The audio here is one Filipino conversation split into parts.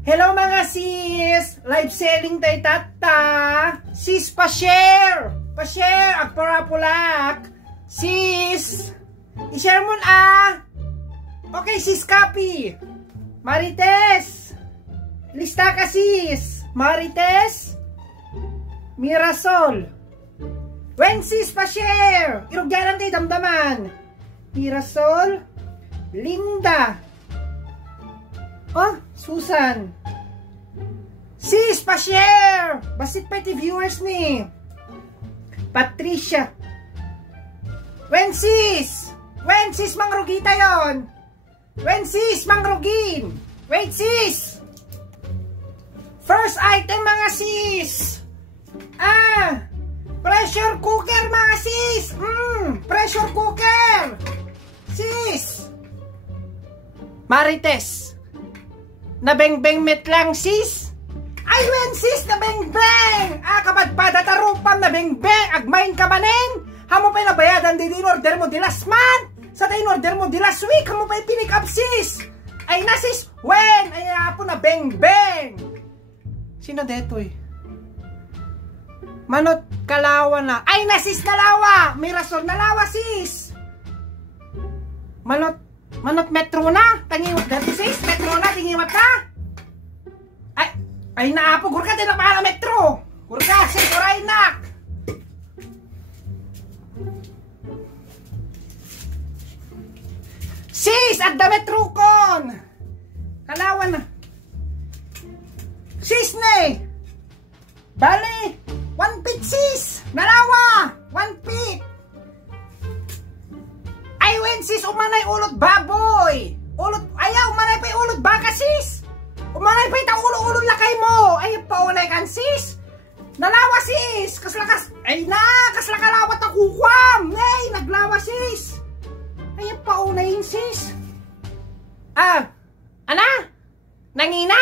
Hello mga sis! Live selling tayo tata! Sis, pa-share! Pa-share! Agparapulak! Sis! I-share mo na! Okay, sis, copy! Marites! Lista ka sis! Marites! Mirasol! When sis, pa-share! Irugyanan tayo damdaman! Mirasol! Linda! Oh, Susan. Sis, pa-share! Basit pa iti viewers ni. Patricia. When sis? When sis mangrugita yon? When sis mangrugin? Wait sis! First item mga sis! Pressure cooker mga sis! Pressure cooker! Sis! Marites! Nabeng-beng met lang sis. Ay wen sis nabeng-beng. Kapadpada tarupam nabeng-beng. Agmain ka manen. Hamo pa'y nabayadan din in order mo di last month. Sa tayo in order mo di last week. Hamo pa'y pinik up sis. Ay na sis. Wen. Ay po na beng-beng. Sino detoy? Manot kalawa na. Ay na sis nalawa. May rason nalawa sis. Manot metro na. Tangiwat dati sis. Metro na. Tingiwat ka. Ay naapo. Gurka din na mahal na metro. Gurka. Sis. Oray nak. Sis. Agda metro kon. Kalawan na. Sis ne. Bali. 1 feet sis. Nalawa. 1 feet. Wen sis, umanay ulot baboy. Ulot, ayaw, umanay pa ulot baka sis. Umanay pa itang ulo-ulo lakay mo. Ay, paunay kan sis. Nalawa sis. Kaslakas, ay na, kaslakalawat ang kukwam. Ay, naglawa sis. Ay, paunayin sis. Ana? Nangina?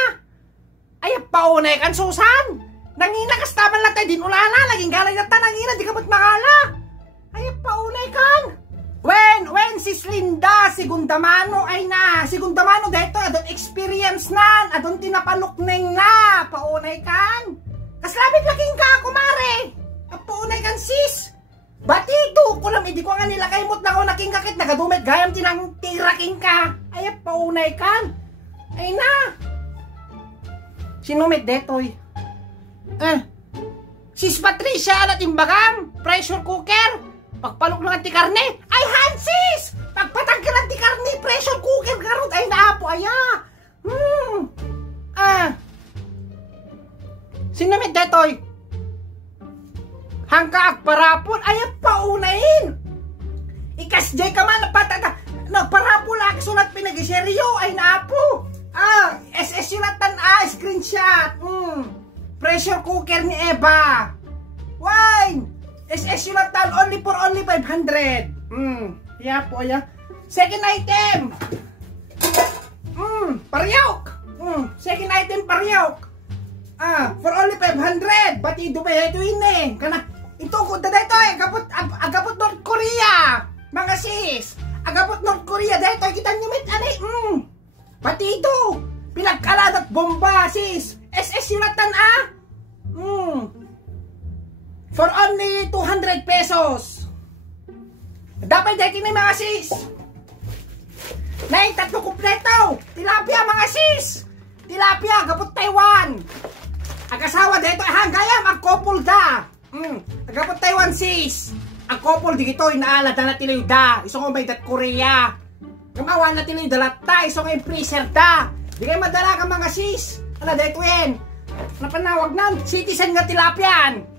Ay, paunay kan Susan. Nangina, kastaman lang tayo din ulana. Laging galay na ta, nangina, di ka ba't makala. Ay, paunay kan. When sis Linda, Sigundamano ay na. Sigundamano dito, adon experience na. Adon tinapanukneng na. Paunay kan. Kaslabit laking ka, kumare. Paunay kan sis. Batito, kulam, hindi ko nga nila kaimot na ako naking kakit. Nagadumit gayam tinang tiraking ka. Ay, paunay kan. Ay na. Sinumit detoy. Sis Patricia, natimbagam. Pressure cooker. Pagpalok ng antikarne, ay Hansis! Pagpatanggal ng antikarne, pressure cooker garot, ay naapo, aya! Sinamit detoy? Hangka agparapon, ay paunain! Ikasjay ka man, parapon lang, sulat pinag-iseryo, ay naapo! SS yunatan, screenshot! Pressure cooker ni Eva! Wine! SS yunatan, only 500. Yeah po, yeah. Second item. Paryok. Second item, paryok. For only 500. Bati dubay ito ini. Kana, ito ko dito agapot North Korea. Mga sis. Agapot North Korea dito. Kita nyo mit, ani. Bati ito. Pinagkalat at bomba, sis. SS yunatan, For only 200 pesos. Dapat dito na mga sis. May tatlo kumpleto. Tilapia mga sis. Tilapia, gapot Taiwan. Agasawa dito. Hanggayam, ang couple da. Gapot Taiwan sis. Ang couple dito, inaalad na tilo da. Isong umay dat Korea. Kamawan na tilo dalata. Isong yung freezer da. Di kayo madala ka mga sis. Ano dito yan? Napanawag na. Citizen nga tilapian.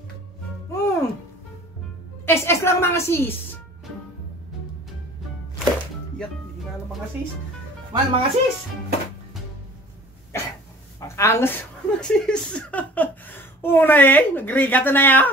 SS lang mga sis. Yat, hindi nga lang mga sis. Mga sis. Ang angas mga sis. Una nagrigat na yan.